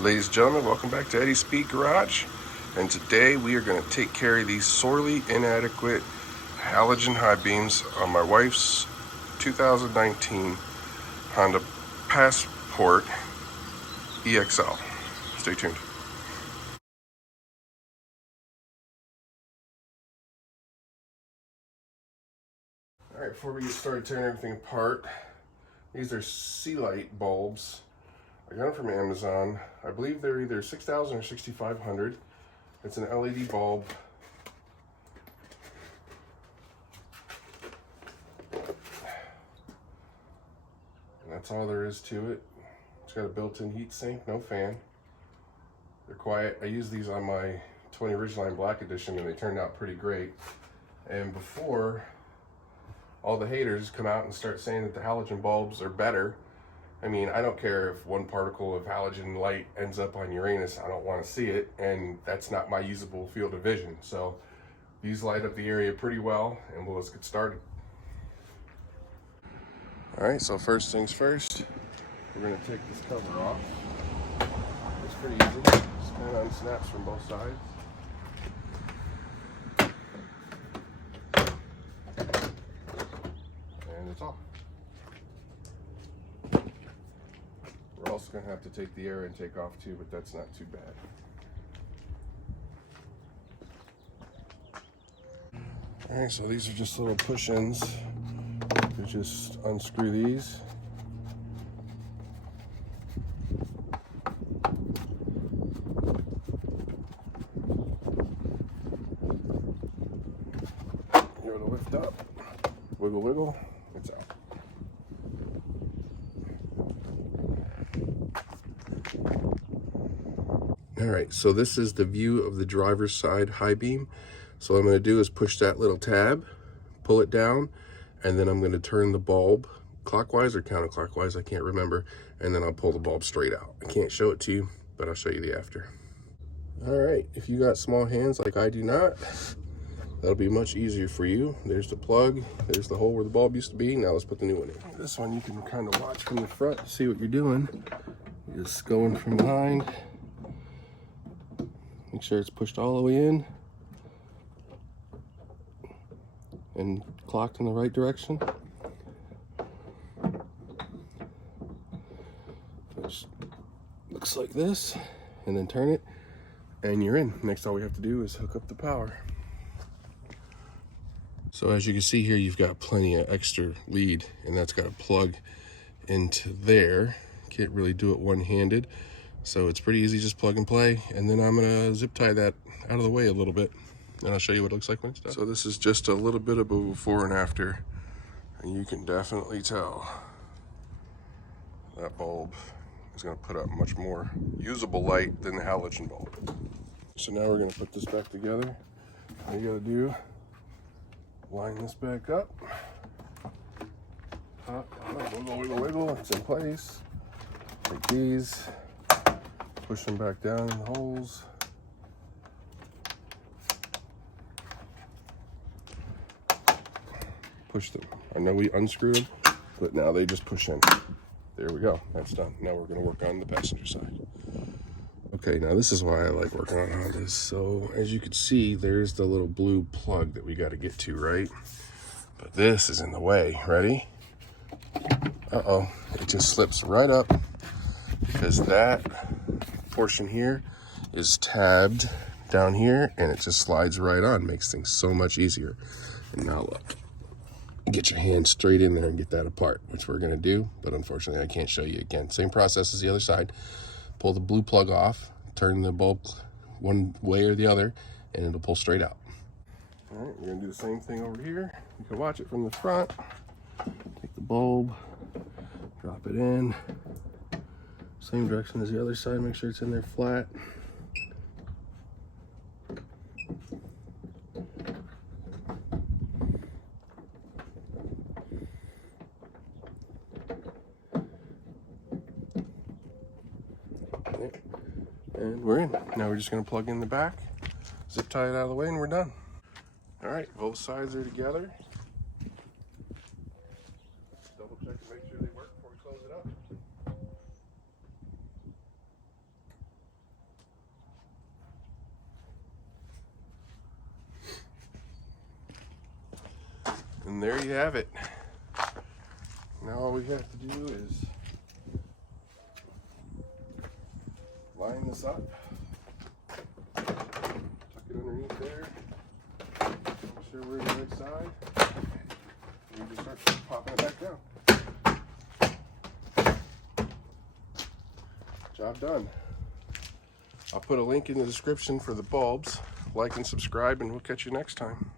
Ladies and gentlemen, welcome back to Eddie's Speed Garage. And today we are going to take care of these sorely inadequate halogen high beams on my wife's 2019 Honda Passport EXL. Stay tuned. Alright, before we get started tearing everything apart, these are sea light bulbs. I got them from Amazon. I believe they're either 6,000 or 6,500. It's an LED bulb. And that's all there is to it. It's got a built-in heat sink, no fan. They're quiet. I used these on my 20 Ridgeline Black Edition and they turned out pretty great. And before all the haters come out and start saying that the halogen bulbs are better, I mean, I don't care if one particle of halogen light ends up on Uranus. I don't want to see it, and that's not my usable field of vision. So these light up the area pretty well, and let's get started. All right, so first things first, we're going to take this cover off. It's pretty easy. Just kind of unsnaps from both sides. And it's off. We're also going to have to take the air intake off too, but that's not too bad. Alright, so these are just little push-ins. You just unscrew these. Give it a lift up. Wiggle, wiggle. It's out. Alright, so this is the view of the driver's side high beam. So what I'm going to do is push that little tab, pull it down, and then I'm going to turn the bulb clockwise or counterclockwise, I can't remember, and then I'll pull the bulb straight out. I can't show it to you, but I'll show you the after. Alright, if you got small hands like I do not, that'll be much easier for you. There's the plug, there's the hole where the bulb used to be. Now let's put the new one in. This one you can kind of watch from the front to see what you're doing. Just going from behind. Make sure it's pushed all the way in and clocked in the right direction. Which looks like this, and then turn it, and you're in. Next, all we have to do is hook up the power. So as you can see here, you've got plenty of extra lead, and that's got to plug into there. Can't really do it one-handed. So it's pretty easy, just plug and play. And then I'm gonna zip tie that out of the way a little bit. And I'll show you what it looks like when it's done. So this is just a little bit of a before and after. And you can definitely tell that bulb is gonna put out much more usable light than the halogen bulb. So now we're gonna put this back together. All you gotta do, line this back up. Wiggle, wiggle, wiggle, it's in place. Take these. Push them back down in the holes. Push them. I know we unscrewed them, but now they just push in. There we go. That's done. Now we're going to work on the passenger side. Okay, now this is why I like working on Hondas. So as you can see, there's the little blue plug that we got to get to, right? But this is in the way. Ready? Uh-oh. It just slips right up because that portion here is tabbed down here, and it just slides right on. Makes things so much easier. And now look, get your hand straight in there and get that apart, which we're going to do, but unfortunately I can't show you again. Same process as the other side. Pull the blue plug off, turn the bulb one way or the other, and it'll pull straight out. All right, we're going to do the same thing over here. You can watch it from the front. Take the bulb, drop it in. Same direction as the other side, make sure it's in there flat. And we're in. Now we're just gonna plug in the back, zip tie it out of the way, and we're done. All right, both sides are together. Double check to make sure they work before we close it up. And there you have it. Now all we have to do is line this up, tuck it underneath there, make sure we're in the right side, and we just start popping it back down. Job done. I'll put a link in the description for the bulbs. Like and subscribe, and we'll catch you next time.